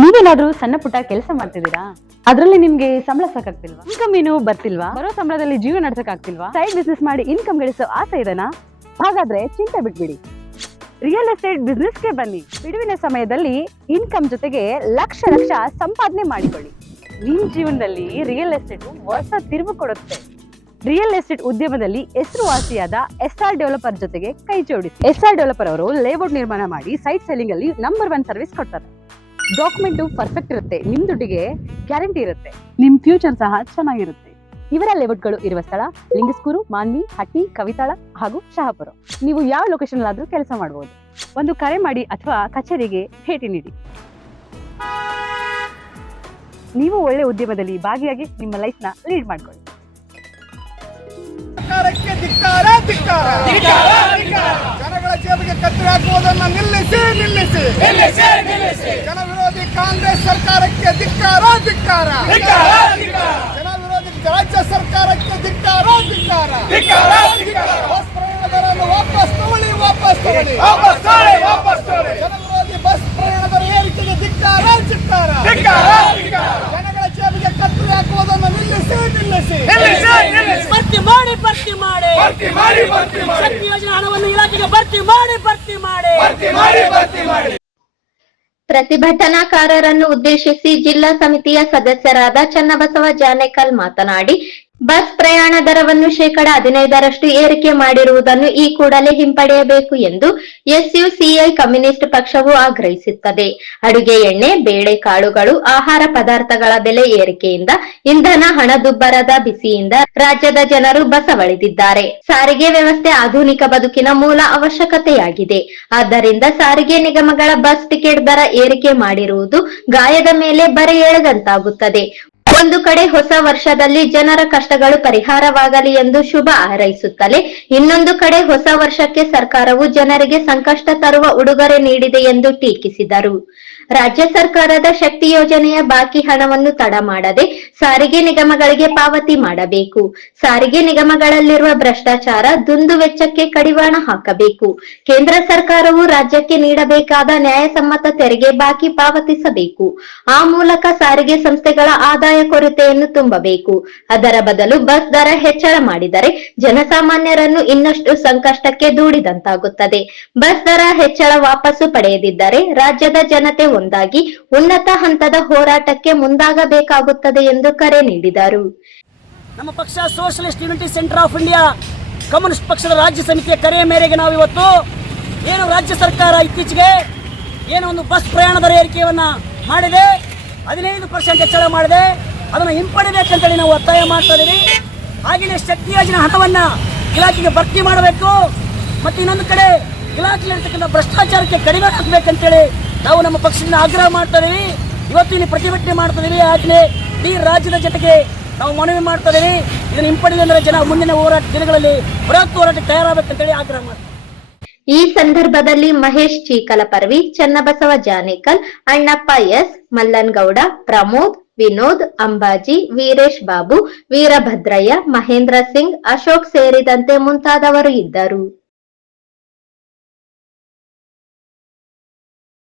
ನೀವೇನಾದ್ರೂ ಸಣ್ಣ ಪುಟ್ಟ ಕೆಲಸ ಮಾಡ್ತಿದ್ದೀರಾ? ಅದ್ರಲ್ಲಿ ನಿಮ್ಗೆ ಸಂಬಳ ಸಾಕಾಗ್ತಿಲ್ವಾ? ಇನ್ಕಮ್ ಏನು ಬರ್ತಿಲ್ವಾ? ಬರೋ ಸಂಬಳದಲ್ಲಿ ಜೀವನ ನಡೆಸಕ್ ಆಗ್ತಿಲ್ವಾ? ಸೈಡ್ ಬಿಸ್ನೆಸ್ ಮಾಡಿ ಇನ್ಕಮ್ ಗಳಿಸೋ ಆಸೆ ಇದೆನಾ? ಹಾಗಾದ್ರೆ ಚಿಂತೆ ಬಿಟ್ಬಿಡಿ, ರಿಯಲ್ ಎಸ್ಟೇಟ್ ಬಿಸ್ನೆಸ್ಗೆ ಬನ್ನಿ. ಬಿಡುವಿನ ಸಮಯದಲ್ಲಿ ಇನ್ಕಮ್ ಜೊತೆಗೆ ಲಕ್ಷ ಲಕ್ಷ ಸಂಪಾದನೆ ಮಾಡಿಕೊಳ್ಳಿ. ನಿಮ್ ಜೀವನದಲ್ಲಿ ರಿಯಲ್ ಎಸ್ಟೇಟ್ ಹೊಸ ತಿರುವು ಕೊಡುತ್ತೆ. ರಿಯಲ್ ಎಸ್ಟೇಟ್ ಉದ್ಯಮದಲ್ಲಿ ಹೆಸರುವಾಸಿಯಾದ ಎಸ್ಆರ್ ಡೆವಲಪರ್ ಜೊತೆಗೆ ಕೈ ಜೋಡಿಸಿ. ಎಸ್ಆರ್ ಡೆವಲಪರ್ ಅವರು ಲೇಔಟ್ ನಿರ್ಮಾಣ ಮಾಡಿ ಸೈಟ್ ಸೆಲ್ಲಿಂಗ್ ಅಲ್ಲಿ ನಂಬರ್ 1 ಸರ್ವಿಸ್ ಕೊಡ್ತಾರೆ. ಡಾಕ್ಯುಮೆಂಟ್ ಪರ್ಫೆಕ್ಟ್ ಇರುತ್ತೆ, ನಿಮ್ ದುಡ್ಡಿಗೆ ಗ್ಯಾರಂಟಿ ಇರುತ್ತೆ, ನಿಮ್ ಫ್ಯೂಚರ್ ಸಹ ಚೆನ್ನಾಗಿರುತ್ತೆ. ಇವರ ಲೇಔಟ್ಗಳು ಇರುವ ಸ್ಥಳ ಲಿಂಗಸ್ಕೂರು, ಮಾನ್ವಿ, ಹಟ್ಟಿ, ಕವಿತಾಳ ಹಾಗೂ ಶಹಾಪುರ. ನೀವು ಯಾವ ಲೊಕೇಶನ್ ಆದ್ರೂ ಕೆಲಸ ಮಾಡಬಹುದು. ಒಂದು ಕರೆ ಮಾಡಿ ಅಥವಾ ಕಚೇರಿಗೆ ಭೇಟಿ ನೀಡಿ. ನೀವು ಒಳ್ಳೆ ಉದ್ಯಮದಲ್ಲಿ ಭಾಗಿಯಾಗಿ ನಿಮ್ಮ ಲೈಫ್ ನ ಲೀಡ್ ಮಾಡ್ಕೊಳ್ಳಿ. ಸರ್ಕಾರಕ್ಕೆ ಧಿಕ್ಕಾರ ಧಿಕ್ಕಾರ ಜನಗಳ ಜೇಬಿಗೆ ಕತ್ತರಿ ಹಾಕುವುದನ್ನು ನಿಲ್ಲಿಸಿ ನಿಲ್ಲಿಸಿ ಜನ ವಿರೋಧಿ ಕಾಂಗ್ರೆಸ್ ಸರ್ಕಾರಕ್ಕೆ ಧಿಕ್ಕಾರ ಧಿಕ್ಕಾರ ಜನ ವಿರೋಧಿ ರಾಜ್ಯ ಸರ್ಕಾರಕ್ಕೆ ಧಿಕ್ಕಾರ ಧಿಕ್ಕಾರ ಬಸ್ ಪ್ರಯಾಣದರನ್ನು ವಾಪಸ್ ತಗೊಳ್ಳಿ ಜನ ವಿರೋಧಿ ಬಸ್ ಪ್ರಯಾಣದರ ಏರಿಕೆಗೆ ಧಿಕ್ಕಾರ ಧಿಕ್ಕಾರ ಜನಗಳ ಜೇಬಿಗೆ ಕತ್ತರಿ ಹಾಕುವುದನ್ನು ನಿಲ್ಲಿಸಿ ಭರ್ತಿ ಮಾಡಿ ಶಕ್ತಿ ಯೋಜನೆ ಹಣವನ್ನು ಇಲಾಖೆಗೆ ಭರ್ತಿ ಮಾಡಿ. ಪ್ರತಿಭಟನಾಕಾರರನ್ನು ಉದ್ದೇಶಿಸಿ ಜಿಲ್ಲಾ ಸಮಿತಿಯ ಸದಸ್ಯರಾದ ಚನ್ನಬಸವ ಜಾನೇಕಲ್ ಮಾತನಾಡಿ, ಬಸ್ ಪ್ರಯಾಣ ದರವನ್ನು 15% ಏರಿಕೆ ಮಾಡಿರುವುದನ್ನು ಈ ಕೂಡಲೇ ಹಿಂಪಡೆಯಬೇಕು ಎಂದು ಎಸ್ಯುಸಿಐ ಕಮ್ಯುನಿಸ್ಟ್ ಪಕ್ಷವು ಆಗ್ರಹಿಸುತ್ತದೆ. ಅಡುಗೆ ಎಣ್ಣೆ, ಬೇಳೆಕಾಳುಗಳು, ಆಹಾರ ಪದಾರ್ಥಗಳ ಬೆಲೆ ಏರಿಕೆಯಿಂದ ಇಂಧನ ಹಣದುಬ್ಬರದ ಬಿಸಿಯಿಂದ ರಾಜ್ಯದ ಜನರು ಬಸವಳಿದಿದ್ದಾರೆ. ಸಾರಿಗೆ ವ್ಯವಸ್ಥೆ ಆಧುನಿಕ ಬದುಕಿನ ಮೂಲ ಅವಶ್ಯಕತೆಯಾಗಿದೆ. ಆದ್ದರಿಂದ ಸಾರಿಗೆ ನಿಗಮಗಳ ಬಸ್ ಟಿಕೆಟ್ ದರ ಏರಿಕೆ ಮಾಡಿರುವುದು ಗಾಯದ ಮೇಲೆ ಬರೆ ಎಳೆದಂತಾಗುತ್ತದೆ. ಒಂದು ಕಡೆ ಹೊಸ ವರ್ಷದಲ್ಲಿ ಜನರ ಕಷ್ಟಗಳು ಪರಿಹಾರವಾಗಲಿ ಎಂದು ಶುಭ ಹಾರೈಸುತ್ತಲೇ, ಇನ್ನೊಂದು ಕಡೆ ಹೊಸ ವರ್ಷಕ್ಕೆ ಸರ್ಕಾರವು ಜನರಿಗೆ ಸಂಕಷ್ಟ ತರುವ ಉಡುಗೊರೆ ನೀಡಿದೆ ಎಂದು ಟೀಕಿಸಿದರು. ರಾಜ್ಯ ಸರ್ಕಾರದ ಶಕ್ತಿ ಯೋಜನೆಯ ಬಾಕಿ ಹಣವನ್ನು ತಡ ಮಾಡದೆ ಸಾರಿಗೆ ನಿಗಮಗಳಿಗೆ ಪಾವತಿ ಮಾಡಬೇಕು. ಸಾರಿಗೆ ನಿಗಮಗಳಲ್ಲಿರುವ ಭ್ರಷ್ಟಾಚಾರ, ದುಂದು ವೆಚ್ಚಕ್ಕೆ ಕಡಿವಾಣ ಹಾಕಬೇಕು. ಕೇಂದ್ರ ಸರ್ಕಾರವು ರಾಜ್ಯಕ್ಕೆ ನೀಡಬೇಕಾದ ನ್ಯಾಯಸಮ್ಮತ ತೆರಿಗೆ ಬಾಕಿ ಪಾವತಿಸಬೇಕು. ಆ ಮೂಲಕ ಸಾರಿಗೆ ಸಂಸ್ಥೆಗಳ ಆದಾಯ ಕೊರತೆಯನ್ನು ತುಂಬಬೇಕು. ಅದರ ಬದಲು ಬಸ್ ದರ ಹೆಚ್ಚಳ ಮಾಡಿದರೆ ಜನಸಾಮಾನ್ಯರನ್ನು ಇನ್ನಷ್ಟು ಸಂಕಷ್ಟಕ್ಕೆ ದೂಡಿದಂತಾಗುತ್ತದೆ. ಬಸ್ ದರ ಹೆಚ್ಚಳ ವಾಪಸ್ಸು ಪಡೆಯದಿದ್ದರೆ ರಾಜ್ಯದ ಜನತೆ ಒಂದಾಗಿ ಉನ್ನತ ಹಂತದ ಹೋರಾಟಕ್ಕೆ ಮುಂದಾಗಬೇಕಾಗುತ್ತದೆ ಎಂದು ಕರೆ ನೀಡಿದರು. ನಮ್ಮ ಪಕ್ಷ socialist unity centre of India communist ಪಕ್ಷದ ರಾಜ್ಯ ಸಮಿತಿಯ ಕರೆಯ ಮೇರೆಗೆ ನಾವು ಇವತ್ತು ಏನು ರಾಜ್ಯ ಸರ್ಕಾರ ಇತ್ತೀಚೆಗೆ ಏನು ಒಂದು ಬಸ್ ಪ್ರಯಾಣ ದರ ಏರಿಕೆಯನ್ನ ಮಾಡಿದೆ, 15% ಹೆಚ್ಚಳ ಮಾಡಿದೆ, ಅದನ್ನು ಹಿಂಪಡಿಬೇಕಂತೇಳಿ ನಾವು ಒತ್ತಾಯ ಮಾಡ್ತಾ ಇದ್ದೀವಿ. ಹಾಗೆಯೇ ಶಕ್ತಿ ಯೋಜನೆ ಹಣವನ್ನ ಇಲಾಖೆಗೆ ಭರ್ತಿ ಮಾಡಬೇಕು ಮತ್ತು ಇನ್ನೊಂದು ಕಡೆ ಇಲಾಖೆಯಲ್ಲಿರ್ತಕ್ಕಂಥ ಭ್ರಷ್ಟಾಚಾರಕ್ಕೆ ಕಡಿಮೆ ಹಾಕಬೇಕಂತೇಳಿ ನಾವು ನಮ್ಮ ಪಕ್ಷದಿಂದ ಆಗ್ರಹ ಮಾಡ್ತಾ ಇದೀವಿ. ಇವತ್ತು ಇಲ್ಲಿ ಪ್ರತಿಭಟನೆ ಮಾಡ್ತಾ ಇದೀವಿ. ಹಾಗೆಯೇ ಈ ರಾಜ್ಯದ ಜೊತೆಗೆ ನಾವು ಮನವಿ ಮಾಡ್ತಾ ಇದೀವಿ. ಇದನ್ನು ಹಿಂಪಡೆಯಲಿ ಅಂದ್ರೆ ಜನ ಮುಂದಿನ ಹೋರಾಟ ದಿನಗಳಲ್ಲಿ ಬೃಹತ್ ಹೋರಾಟಕ್ಕೆ ತಯಾರಾಗಬೇಕಂತೇಳಿ ಆಗ್ರಹ ಮಾಡ್ತೀವಿ. ಈ ಸಂದರ್ಭದಲ್ಲಿ ಮಹೇಶ್ ಚೀಕಲಪರ್ವಿ, ಚನ್ನಬಸವ ಜಾನೇಕಲ್, ಅಣ್ಣಪ್ಪ ಎಸ್, ಮಲ್ಲನ್ಗೌಡ, ಪ್ರಮೋದ್, ವಿನೋದ್, ಅಂಬಾಜಿ, ವೀರೇಶ್ ಬಾಬು, ವೀರಭದ್ರಯ್ಯ, ಮಹೇಂದ್ರ ಸಿಂಗ್, ಅಶೋಕ್ ಸೇರಿದಂತೆ ಮುಂತಾದವರು ಇದ್ದರು.